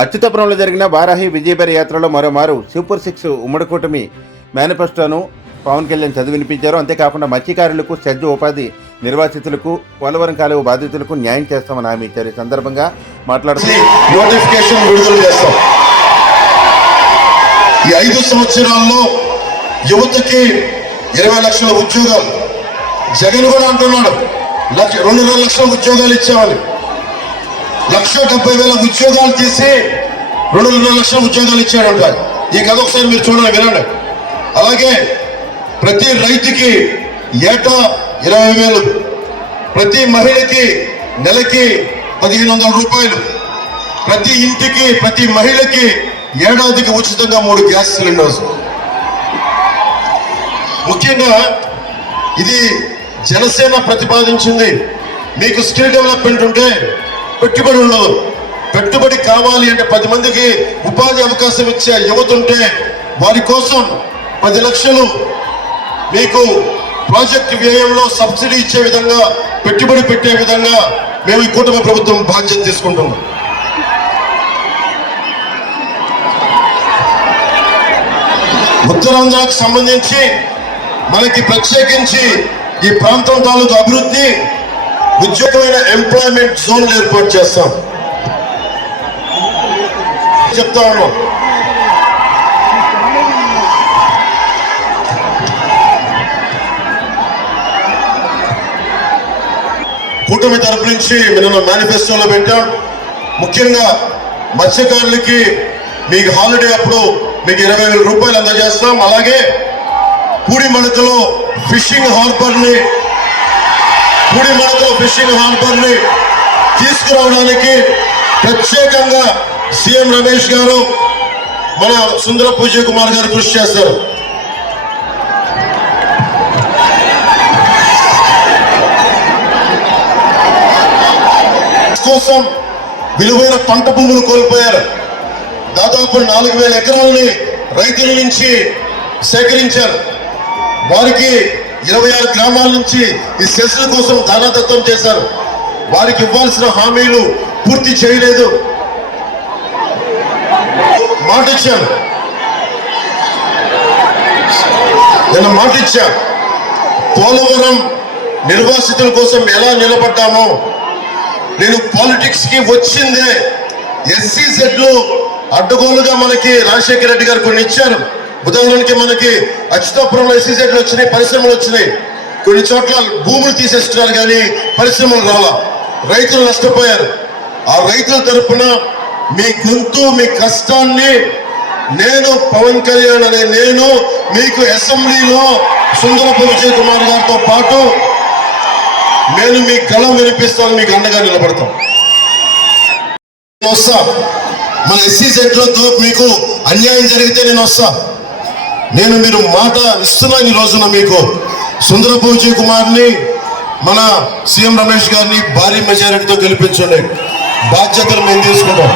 అచ్యుతపురంలో జరిగిన వారాహి విజయబేర యాత్రలో మరోమారు సూపర్ సిక్స్ ఉమ్మడి కూటమి మేనిఫెస్టోను పవన్ కళ్యాణ్ చదివి వినిపించారు. అంతేకాకుండా మత్స్యకారులకు సజ్జ ఉపాధి నిర్వాసితులకు పోలవరం కాలువ బాధితులకు న్యాయం చేస్తామని హామీ ఇచ్చారు. ఈ సందర్భంగా మాట్లాడుతూ నోటిఫికేషన్ విడుదల చేస్తాం. ఈ ఐదు సంవత్సరాల్లో యువతకి ఇరవై లక్షల ఉద్యోగాలు. జగన్ కూడా అంటున్నాడు రెండు రెండున్నర లక్షల ఉద్యోగాలు ఇచ్చేవాళ్ళు. లక్ష డెబ్బై వేల ఉద్యోగాలు తీసి రెండున్నర లక్షల ఉద్యోగాలు ఇచ్చాడు అంటారు. ఈ కథ ఒకసారి మీరు చూడండి వినండి. అలాగే ప్రతి రైతుకి ఏటా ఇరవై వేలు ప్రతి మహిళకి నెలకి పదిహేను వందల రూపాయలు ప్రతి ఇంటికి ప్రతి మహిళకి ఏడాదికి ఉచితంగా మూడు గ్యాస్ సిలిండర్స్. ముఖ్యంగా ఇది జనసేన ప్రతిపాదించింది. మీకు స్కిల్ డెవలప్మెంట్ ఉంటే పెట్టుబడి ఉండదు. పెట్టుబడి కావాలి అంటే పది మందికి ఉపాధి అవకాశం ఇచ్చే యువత ఉంటే వారి కోసం పది లక్షలు మీకు ప్రాజెక్ట్ వ్యయంలో సబ్సిడీ ఇచ్చే విధంగా పెట్టుబడి పెట్టే విధంగా మేము ఈ కూటమి ప్రభుత్వం బాధ్యత తీసుకుంటున్నాం. ఉత్తరాంధ్రకు సంబంధించి మనకి ప్రత్యేకించి ఈ ప్రాంతం తాలూకు అభివృద్ధి ఉద్యోగమైన ఎంప్లాయ్మెంట్ జోన్లు ఏర్పాటు చేస్తాం. చెప్తా ఉన్నాం. కూటమి తరపు నుంచి మేము మేనిఫెస్టోలో పెట్టాం. ముఖ్యంగా మత్స్యకారులకి మీకు హాలిడే అప్పుడు మీకు ఇరవై వేల రూపాయలు అందజేస్తాం. అలాగే పూడి మడకలో ఫిషింగ్ హార్బర్ని ని పూడి ఫిషింగ్ హార్బర్ని తీసుకురావడానికి ప్రత్యేకంగా సీఎం రమేష్ గారు మన సుందర పూజ కుమార్ గారు కృషి చేస్తారు. కోసం విలువైన పంట భూములు కోల్పోయారు. దాదాపు నాలుగు వేల ఎకరాలని రైతుల నుంచి సేకరించారు. వారికి ఇరవై ఆరు గ్రామాల నుంచి ఈ సెస్ల కోసం దానాదత్తం చేశారు. వారికి ఇవ్వాల్సిన హామీలు పూర్తి చేయలేదు. మాట ఇచ్చాను నేను మాట ఇచ్చా. పోలవరం నిర్వాసితుల కోసం ఎలా నిలబడ్డామో నేను పాలిటిక్స్కి వచ్చిందే ఎస్సీ సెట్లు అడ్డగోలుగా మనకి రాజశేఖర రెడ్డి గారు కొన్ని ఇచ్చారు. ఉదాహరణకి మనకి అచ్యుతాపురంలో ఎస్సీ వచ్చినాయి పరిశ్రమలు వచ్చినాయి. కొన్ని చోట్ల భూములు తీసేస్తున్నారు కానీ పరిశ్రమలు రాలా. రైతులు నష్టపోయారు. ఆ రైతుల తరపున మీ గొంతు మీ కష్టాన్ని నేను పవన్ కళ్యాణ్ అనే నేను మీకు అసెంబ్లీలో సుందరపు విజయ్ కుమార్ గారితో పాటు నేను మీ కళ వినిపిస్తాను మీకు అండగా నిలబడతాం. నేను వస్తా. మన ఎస్సీ సెట్లో మీకు అన్యాయం జరిగితే నేను వస్తా. నేను మీరు మాట ఇస్తున్నాను ఈ రోజున మీకు సుందరపు విజయ్ కుమార్ని మన సీఎం రమేష్ గారిని భారీ మెజారిటీతో గెలిపించండి. బాధ్యతలు మేము తీసుకుంటాం.